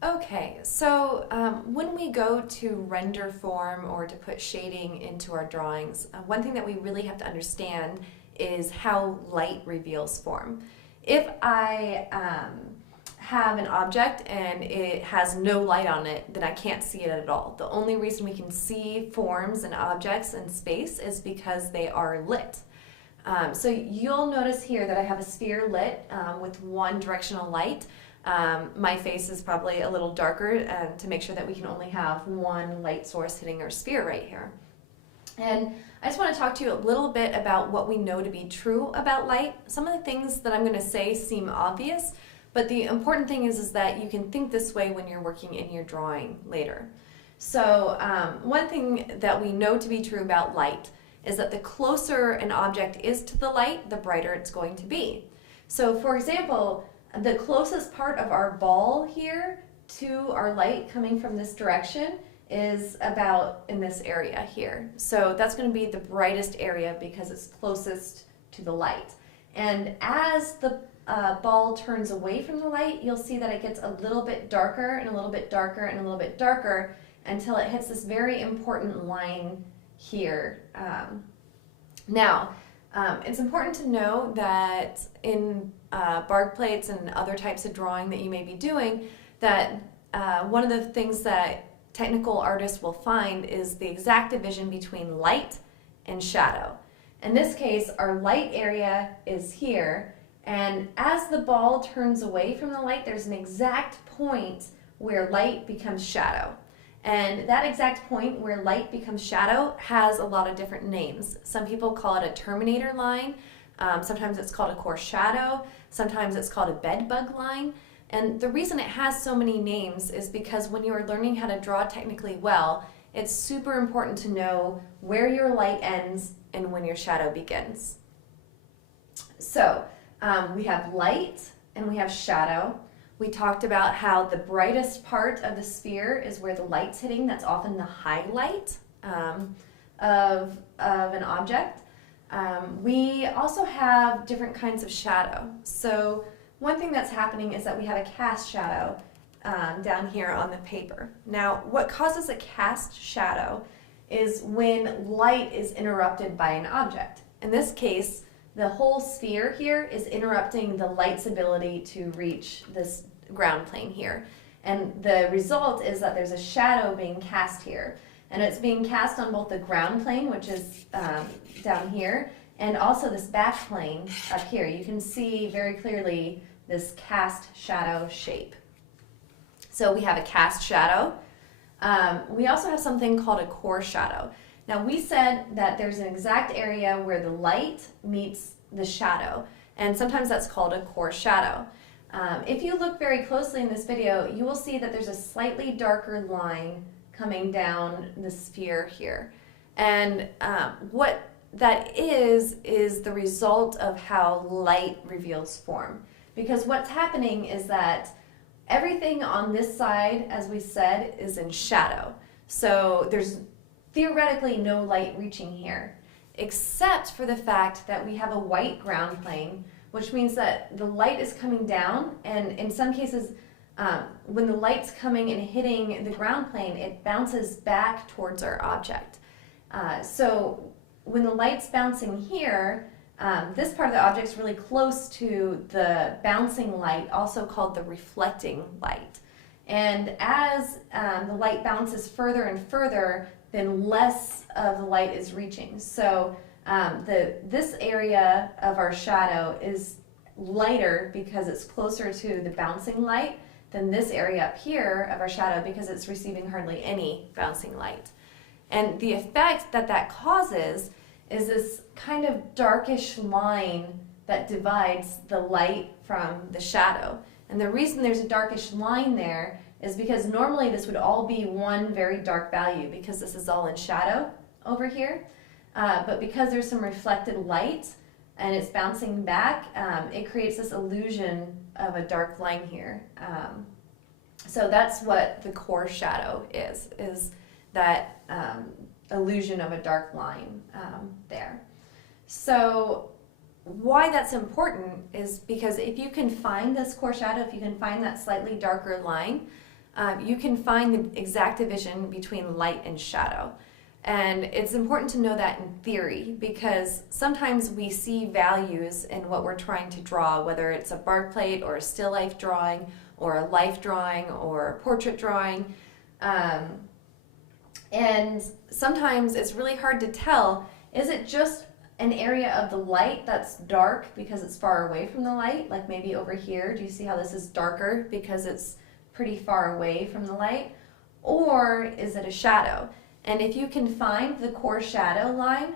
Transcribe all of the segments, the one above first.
Okay, so when we go to render form or to put shading into our drawings, one thing that we really have to understand is how light reveals form. If I have an object and it has no light on it, then I can't see it at all. The only reason we can see forms and objects in space is because they are lit. So you'll notice here that I have a sphere lit with one directional light. My face is probably a little darker to make sure that we can only have one light source hitting our sphere right here. And I just want to talk to you a little bit about what we know to be true about light. Some of the things that I'm going to say seem obvious, but the important thing is that you can think this way when you're working in your drawing later. So one thing that we know to be true about light is that the closer an object is to the light, the brighter it's going to be. So for example, the closest part of our ball here to our light coming from this direction is about in this area here. So that's going to be the brightest area because it's closest to the light. And as the ball turns away from the light, you'll see that it gets a little bit darker and a little bit darker and a little bit darker until it hits this very important line here. It's important to know that in Bargue plates and other types of drawing that you may be doing, that one of the things that technical artists will find is the exact division between light and shadow. In this case, our light area is here, and as the ball turns away from the light, there's an exact point where light becomes shadow. And that exact point where light becomes shadow has a lot of different names. Some people call it a terminator line, sometimes it's called a core shadow, sometimes it's called a bedbug line. And the reason it has so many names is because when you are learning how to draw technically well, it's super important to know where your light ends and when your shadow begins. So we have light and we have shadow. We talked about how the brightest part of the sphere is where the light's hitting. That's often the highlight of an object. We also have different kinds of shadow. So one thing that's happening is that we have a cast shadow down here on the paper. Now, what causes a cast shadow is when light is interrupted by an object. In this case, the whole sphere here is interrupting the light's ability to reach this ground plane here. And the result is that there's a shadow being cast here. And it's being cast on both the ground plane, which is down here, and also this back plane up here. You can see very clearly this cast shadow shape. So we have a cast shadow. We also have something called a core shadow. Now we said that there's an exact area where the light meets the shadow, and sometimes that's called a core shadow. If you look very closely in this video, you will see that there's a slightly darker line coming down the sphere here. And what that is the result of how light reveals form. Because what's happening is that everything on this side, as we said, is in shadow. So there's theoretically no light reaching here, except for the fact that we have a white ground plane, which means that the light is coming down, and in some cases, when the light's coming and hitting the ground plane, it bounces back towards our object. So when the light's bouncing here, this part of the object is really close to the bouncing light, also called the reflecting light. And as the light bounces further and further, then less of the light is reaching. So this area of our shadow is lighter because it's closer to the bouncing light than this area up here of our shadow because it's receiving hardly any bouncing light. And the effect that that causes is this kind of darkish line that divides the light from the shadow. And the reason there's a darkish line there is because normally this would all be one very dark value because this is all in shadow over here. But because there's some reflected light and it's bouncing back, it creates this illusion of a dark line here. So that's what the core shadow is that illusion of a dark line there. So why that's important is because if you can find this core shadow, if you can find that slightly darker line, you can find the exact division between light and shadow. And it's important to know that in theory, because sometimes we see values in what we're trying to draw, whether it's a bark plate or a still life drawing or a life drawing or a portrait drawing. And sometimes it's really hard to tell, is it just an area of the light that's dark because it's far away from the light? Like maybe over here, do you see how this is darker because it's pretty far away from the light? Or is it a shadow? And if you can find the core shadow line,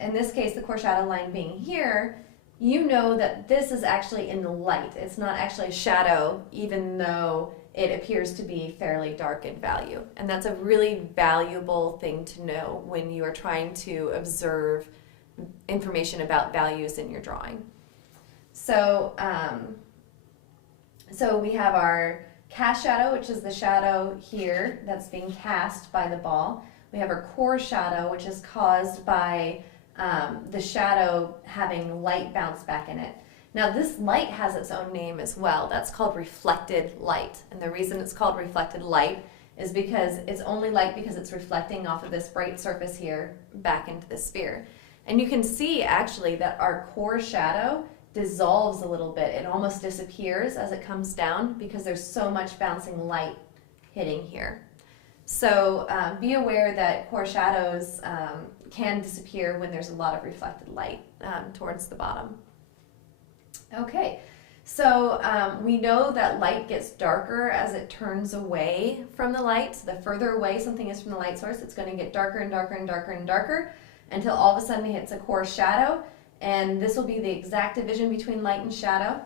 in this case the core shadow line being here, you know that this is actually in the light. It's not actually a shadow, even though it appears to be fairly dark in value. And that's a really valuable thing to know when you are trying to observe information about values in your drawing. So, so we have our cast shadow, which is the shadow here that's being cast by the ball. We have our core shadow, which is caused by the shadow having light bounce back in it. Now this light has its own name as well. That's called reflected light. And the reason it's called reflected light is because it's only light because it's reflecting off of this bright surface here back into the sphere. And you can see actually that our core shadow dissolves a little bit. It almost disappears as it comes down because there's so much bouncing light hitting here. So be aware that core shadows can disappear when there's a lot of reflected light towards the bottom. Okay, so we know that light gets darker as it turns away from the light. So the further away something is from the light source, it's going to get darker and darker and darker and darker until all of a sudden it hits a core shadow. And this will be the exact division between light and shadow.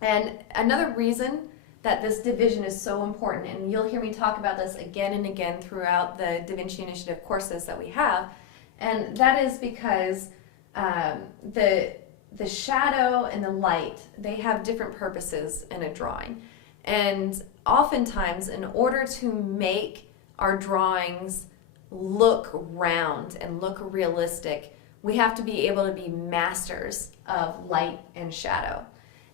And another reason that this division is so important, and you'll hear me talk about this again and again throughout the Da Vinci Initiative courses that we have, and that is because the shadow and the light, they have different purposes in a drawing. And oftentimes, in order to make our drawings look round and look realistic, we have to be able to be masters of light and shadow.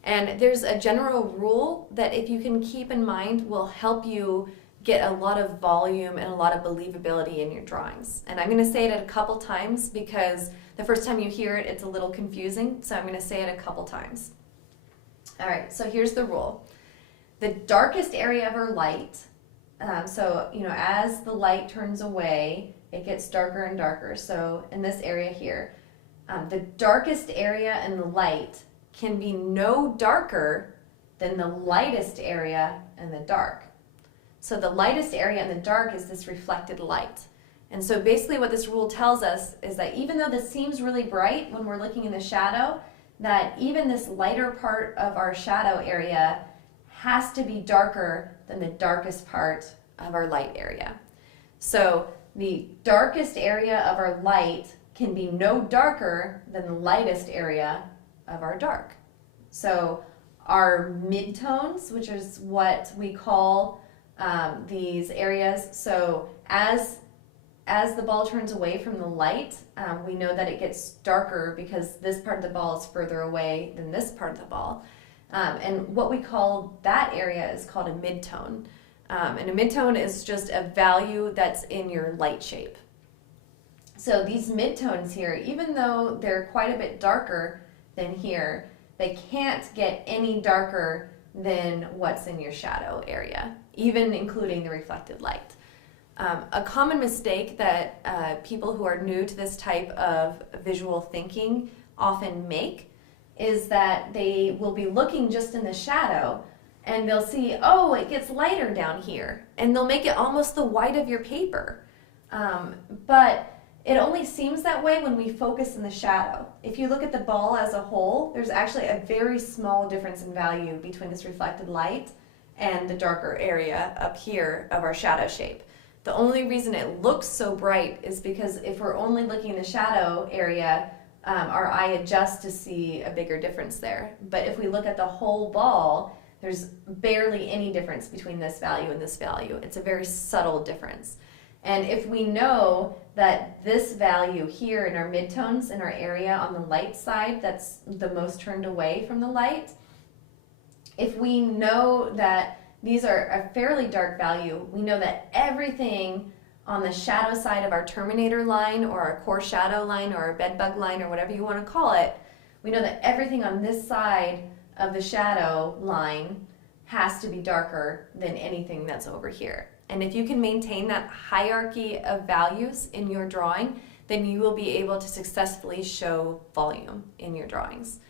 And there's a general rule that if you can keep in mind will help you get a lot of volume and a lot of believability in your drawings. And I'm going to say it a couple times because the first time you hear it, it's a little confusing. So I'm going to say it a couple times. All right, so here's the rule. The darkest area of our light, so as the light turns away, it gets darker and darker. So in this area here, the darkest area in the light can be no darker than the lightest area in the dark. So the lightest area in the dark is this reflected light. And so basically what this rule tells us is that even though this seems really bright when we're looking in the shadow, that even this lighter part of our shadow area has to be darker than the darkest part of our light area. So the darkest area of our light can be no darker than the lightest area of our dark. So our midtones, which is what we call these areas, so as the ball turns away from the light, we know that it gets darker because this part of the ball is further away than this part of the ball. And what we call that area is called a midtone. And a midtone is just a value that's in your light shape. So these midtones here, even though they're quite a bit darker than here, they can't get any darker than what's in your shadow area, even including the reflected light. A common mistake that people who are new to this type of visual thinking often make is that they will be looking just in the shadow and they'll see, oh, it gets lighter down here, and they'll make it almost the white of your paper. But it only seems that way when we focus in the shadow. If you look at the ball as a whole, there's actually a very small difference in value between this reflected light and the darker area up here of our shadow shape. The only reason it looks so bright is because if we're only looking in the shadow area, our eye adjusts to see a bigger difference there. But if we look at the whole ball, there's barely any difference between this value and this value. It's a very subtle difference. And if we know that this value here in our midtones in our area on the light side, that's the most turned away from the light, if we know that these are a fairly dark value, we know that everything on the shadow side of our terminator line or our core shadow line or our bedbug line or whatever you want to call it, we know that everything on this side of the shadow line has to be darker than anything that's over here. And if you can maintain that hierarchy of values in your drawing, then you will be able to successfully show volume in your drawings.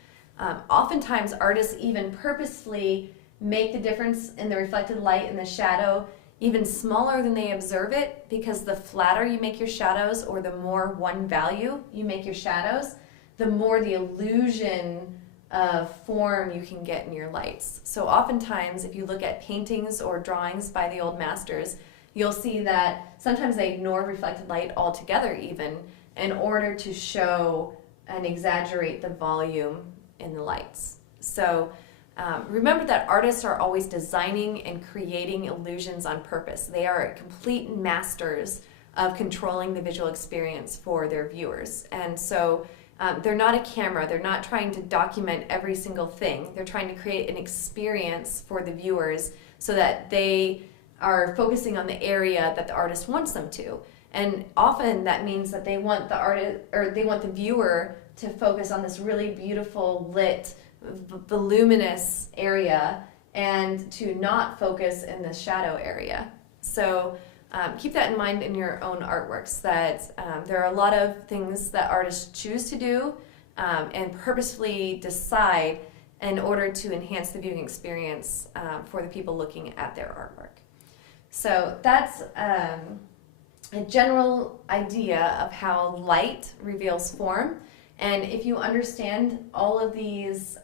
Oftentimes, artists even purposefully make the difference in the reflected light and the shadow even smaller than they observe it, because the flatter you make your shadows or the more one value you make your shadows, the more the illusion of form you can get in your lights. So oftentimes, if you look at paintings or drawings by the old masters, you'll see that sometimes they ignore reflected light altogether even in order to show and exaggerate the volume in the lights. So remember that artists are always designing and creating illusions on purpose. They are complete masters of controlling the visual experience for their viewers. And so they're not a camera. They're not trying to document every single thing. They're trying to create an experience for the viewers so that they are focusing on the area that the artist wants them to. And often that means that they want the artist, or they want the viewer to focus on this really beautiful, lit, voluminous area and to not focus in the shadow area. So keep that in mind in your own artworks, that there are a lot of things that artists choose to do and purposefully decide in order to enhance the viewing experience for the people looking at their artwork. So that's a general idea of how light reveals form. And if you understand all of these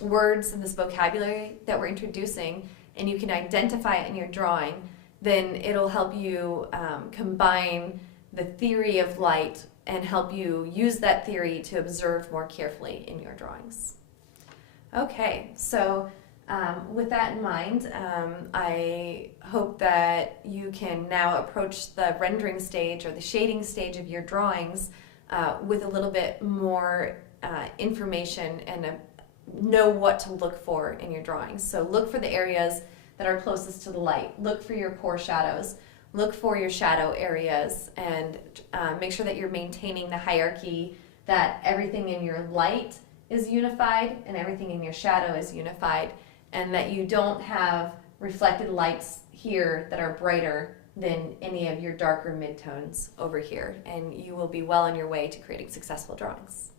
words and this vocabulary that we're introducing, and you can identify it in your drawing, then it'll help you combine the theory of light and help you use that theory to observe more carefully in your drawings. Okay, so with that in mind, I hope that you can now approach the rendering stage or the shading stage of your drawings with a little bit more information and know what to look for in your drawings. So look for the areas that are closest to the light. Look for your core shadows. Look for your shadow areas, and make sure that you're maintaining the hierarchy, that everything in your light is unified and everything in your shadow is unified, and that you don't have reflected lights here that are brighter than any of your darker midtones over here, and you will be well on your way to creating successful drawings.